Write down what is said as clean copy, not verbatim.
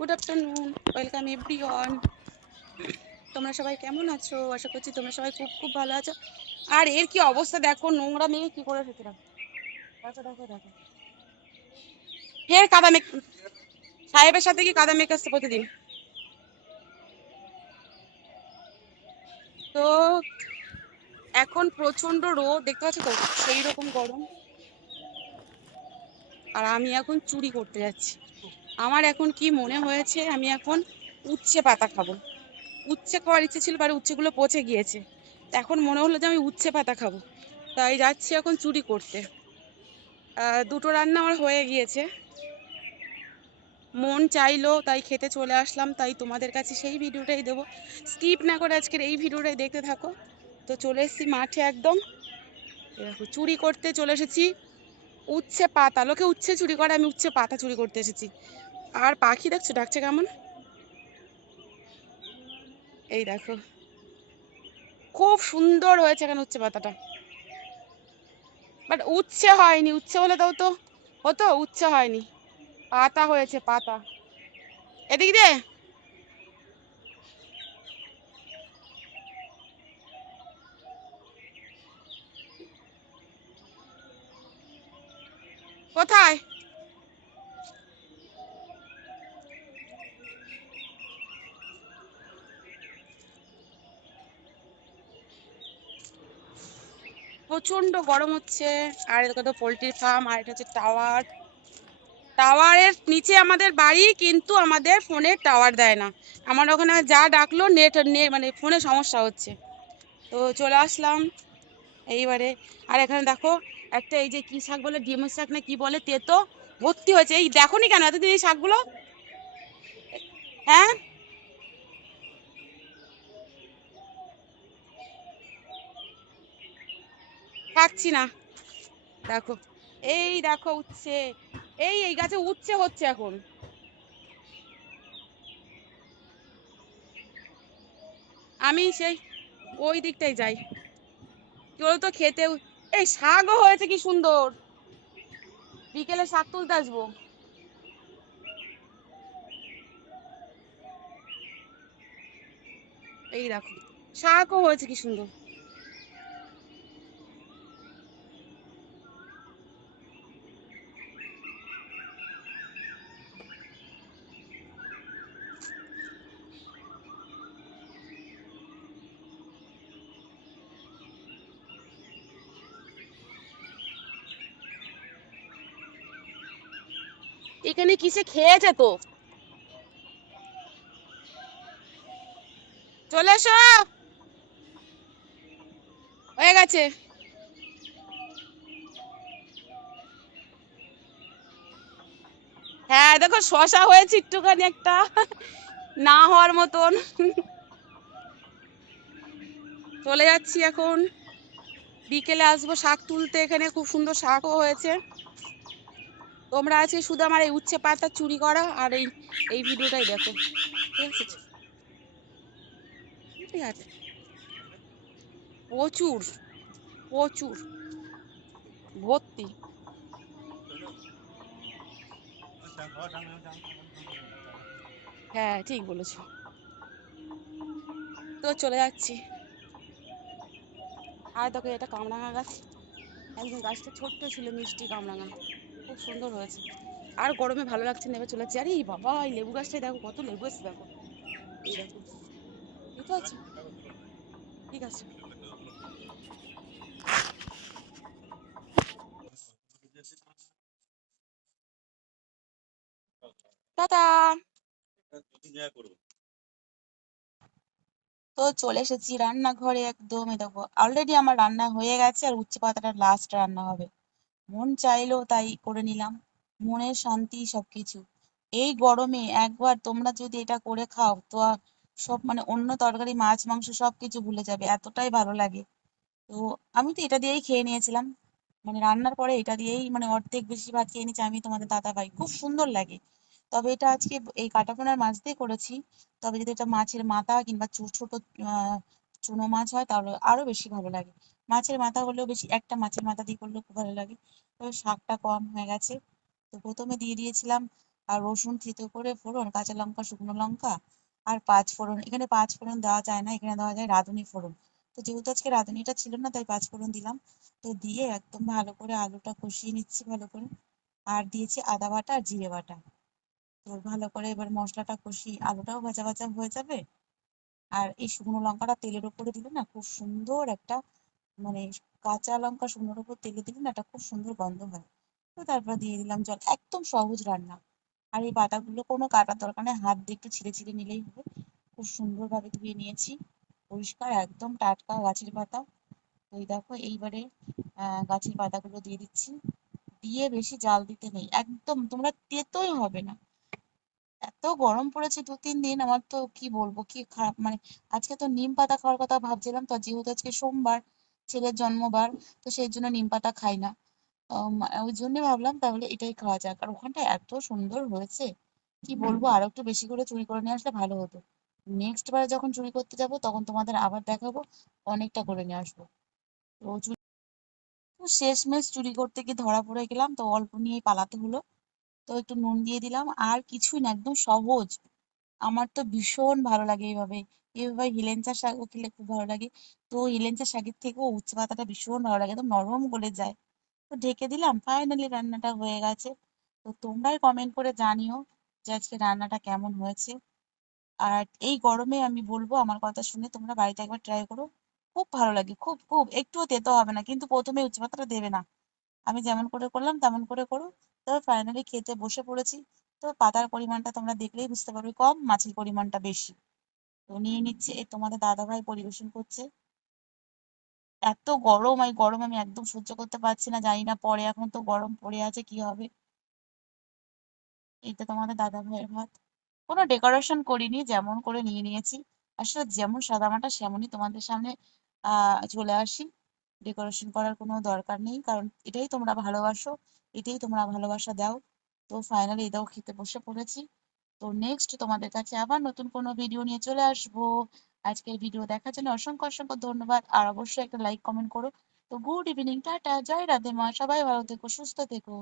Good afternoon, welcome everyone. তোমরা সবাই কেমন আছো? আশা করছি তোমরা সবাই খুব খুব ভালো আছো। আর এর কি অবস্থা দেখো, নোংরা মেয়ে কি করে রেখে দেখো দেখো দেখো দেখো। ফের কাদা মেঘ, সাহেবের সাথে কি কাদা মেঘ আসছে প্রতিদিন। তো এখন প্রচন্ড রোদ দেখতে পাচ্ছ তো, সেই রকম গরম। আর আমি এখন চুরি করতে যাচ্ছি। আমার এখন কি মনে হয়েছে, আমি এখন উচ্ছে পাতা খাবো। উচ্ছে খাওয়ার ইচ্ছে ছিল, বাড়ি উচ্ছেগুলো পচে গিয়েছে। এখন মনে হলো যে আমি উচ্ছে পাতা খাবো, তাই যাচ্ছি এখন চুরি করতে। দুটো রান্না আমার হয়ে গিয়েছে, মন চাইলো তাই খেতে চলে আসলাম, তাই তোমাদের কাছে সেই ভিডিওটাই দেবো। স্কিপ না করে আজকের এই ভিডিওটাই দেখতে থাকো। তো চলে এসেছি মাঠে একদম, দেখো চুরি করতে চলে এসেছি উচ্ছে পাতা। লোকে উচ্ছে চুরি করে, আমি উচ্ছে পাতা চুরি করতে এসেছি। আর পাখি দেখছো ডাকছে কেমন, এই দেখো। খুব সুন্দর হয়েছে এখানে উচ্ছে পাতাটা, বাট উচ্ছে হয়নি। উচ্ছে হলে তাও তো হতো, উচ্ছে হয়নি, পাতা হয়েছে পাতা। এদিক দিয়ে কোথায়? প্রচন্ড গরম হচ্ছে। আর এটা তো পোল্ট্রি ফার্ম, আর এটা হচ্ছে টাওয়ার। টাওয়ারের নিচে আমাদের বাড়ি, কিন্তু আমাদের ফোনে টাওয়ার দেয় না। আমার ওখানে যা ডাকলো নেট মানে ফোনে সমস্যা হচ্ছে। তো চলে আসলাম এইবারে। আর এখানে দেখো একটা, এই যে কি শাক বলে, ডিমের শাক না কি বলে, তেতো ভর্তি হয়েছে। এই দেখোনি কেন এতদিন এই শাকগুলো? হ্যাঁ, খাচ্ছি না। দেখো, এই দেখো উচ্ছে, এই গাছে উচ্ছে হচ্ছে এখন। আমি সেই ওই দিকটাই যাই, কি বলতো খেতে। এই শাকও হয়েছে কি সুন্দর, বিকেলে শাক তুলতে আসবো। এই দেখো, শাকও হয়েছে কি সুন্দর। এখানে কিসে খেয়েছে তো, চলে এসো, হয়ে গেছে। হ্যাঁ দেখো, শশা হয়েছে একটুখানি একটা, না হওয়ার মতন। চলে যাচ্ছি এখন, বিকেলে আসবো শাক তুলতে। এখানে খুব সুন্দর শাকও হয়েছে। তোমরা আছে শুধু আমার এই উচ্ছে পাতা চুরি করা আর এই এই ভিডিওটাই দেখো, ঠিক আছে? ঠিক আছে, প্রচুর প্রচুর ভর্তি। হ্যাঁ ঠিক বলেছো। তো চলে যাচ্ছি। আর দেখো এটা কামরাঙা গাছ, একদম গাছটা ছোট্ট ছিল, মিষ্টি কামরাঙা, খুব সুন্দর হয়েছে। আর গরমে ভালো লাগছে না, এবার চলে যাচ্ছি। আরে এই বাবা, এই লেবু গাছটাই দেখো কত লেবু এসছে দেখো, এই দেখো, বুঝতে পারছো? ঠিক আছে, টাটা। তো চলে এসেছি রান্নাঘরে একদম, এই দেখো অলরেডি আমার রান্না হয়ে গেছে, আর উচ্ছে পাতাটা লাস্ট রান্না হবে। মন চাইলো তাই করে নিলাম, মনের শান্তি সবকিছু। এই গরমে একবার তোমরা যদি এটা করে খাও তো সব মানে অন্য তরকারি মাছ মাংস সবকিছু ভুলে যাবে, এতটাই ভালো লাগে। তো আমি তো এটা দিয়েই খেয়ে নিয়েছিলাম, মানে রান্নার পরে এটা দিয়েই মানে অর্ধেক বেশি ভাত খেয়ে নিয়েছি আমি, তোমাদের দাদা ভাই। খুব সুন্দর লাগে। তবে এটা আজকে এই কাটাপোনার মাছ দিয়ে করেছি। তবে যদি এটা মাছের মাথা কিংবা ছোট চুনো মাছ হয় তাহলে আরো বেশি ভালো লাগে। মাছের মাথা হলেও বেশি, একটা মাছের মাথা দিয়ে করলেও খুব ভালো লাগে। তবে শাকটা কম হয়ে গেছে। তো প্রথমে দিয়ে দিয়েছিলাম আর রসুন থেতো করে ফোড়ন, কাঁচা লঙ্কা, শুকনো লঙ্কা আর পাঁচ ফোড়ন। এখানে পাঁচ ফোড়ন দেওয়া যায় না, এখানে দেওয়া যায় রাঁধুনি ফোড়ন। তো যেহেতু আজকে রাঁধুনিটা ছিল না তাই পাঁচ ফোড়ন দিলাম। তো দিয়ে একদম ভালো করে আলুটা কষিয়ে নিচ্ছি ভালো করে। আর দিয়েছি আদা বাটা আর জিরে বাটা। তো ভালো করে এবার মশলাটা কষিয়ে আলুটাও ভাজা ভাজা হয়ে যাবে। আর এই শুকনো লঙ্কাটা তেলের উপরে দিলে না খুব সুন্দর একটা, মানে কাঁচা লঙ্কা শুকনোর উপর তেলে দিলে না একটা খুব সুন্দর গন্ধ হয়। তো তারপর দিয়ে দিলাম জল, একদম সহজ রান্না। আর এই পাতাগুলো কোনো কাটার দরকার নেই, হাত দিয়ে একটু ছিঁড়ে ছিঁড়ে নিলেই হবে। খুব সুন্দরভাবে ধুয়ে নিয়েছি, পরিষ্কার একদম টাটকা গাছের পাতা। তো এই দেখো এইবারে গাছের পাতাগুলো দিয়ে দিচ্ছি। দিয়ে বেশি জাল দিতে নেই, একদম তোমরা তেতোই হবে না। এত গরম পড়েছে 2-3 দিন, আমার তো কি বলবো, কি খারাপ মানে। আজকে তো নিম পাতা খাওয়ার কথা ভাবছিলাম, তো যেহেতু আজকে সোমবার, ছেলের জন্মবার, তো সেই জন্য নিম পাতা খাই না। ওই জন্য ভাবলাম তাহলে এটাই খাওয়া যাক। আর ওখানটা এত সুন্দর হয়েছে, কি বলবো, আরো একটু বেশি করে চুরি করে নিয়ে আসলে ভালো হতো। নেক্সট বারে যখন চুরি করতে যাব তখন তোমাদের আবার দেখাবো, অনেকটা করে নিয়ে আসবো। তো তো শেষমেশ চুরি করতে গিয়ে ধরা পড়ে গেলাম, তো অল্প নিয়েই পালাতে হলো। তো একটু নুন দিয়ে দিলাম, আর কিছুই না, একদম সহজ। আমার তো ভীষণ ভালো লাগে এইভাবে। এইভাবে হেলেঞ্চা শাকও খেলে খুব ভালো লাগে। তো হেলেঞ্চা শাকের থেকেও উচ্ছে পাতাটা ভীষণ ভালো লাগে, একদম নরম গলে যায়। তো ঢেকে দিলাম, ফাইনালি রান্নাটা হয়ে গেছে। তো তোমরাই কমেন্ট করে জানিও যে আজকে রান্নাটা কেমন হয়েছে। আর এই গরমে আমি বলবো আমার কথা শুনে তোমরা বাড়িতে একবার ট্রাই করো। খুব ভালো লাগে, খুব খুব, একটুও তেতো হবে না, কিন্তু প্রথমে উচ্ছে পাতাটা দেবে না। আমি যেমন করে করলাম তেমন করে করো। তবে ফাইনালি খেতে বসে পড়েছি। তো পাতার পরিমাণটা তোমরা দেখলেই বুঝতে পারবে কম, মাছের পরিমাণটা বেশি। তো নিয়ে নিচ্ছে, এই তোমাদের দাদাভাই পরিবেশন করছে। এত গরম, এই গরম আমি একদম সহ্য করতে পারছি না, জানি না পরে, এখন তো গরম পড়ে আছে কি হবে। এটা তোমাদের দাদা ভাইয়ের ভাত। কোনো ডেকোরেশন করিনি, যেমন করে নিয়ে নিয়েছি। আসলে যেমন সাদামাটা সেমনই তোমাদের সামনে চলে আসি। ডেকোরেশন করার কোনো দরকার নেই, কারণ এটাই তোমরা ভালোবাসো, এটাই তোমরা ভালোবাসা দাও। তো ফাইনালি এটাও খেতে বসে পড়েছি। তো নেক্সট তোমাদের কাছে আবার নতুন কোনো ভিডিও নিয়ে চলে আসবো। আজকের ভিডিও দেখার জন্য অসংখ্য অসংখ্য ধন্যবাদ, আর অবশ্যই একটা লাইক কমেন্ট করো। তো গুড ইভিনিং, টাটা, জয় রাধে মা, সবাই ভালো থেকো, সুস্থ থেকো।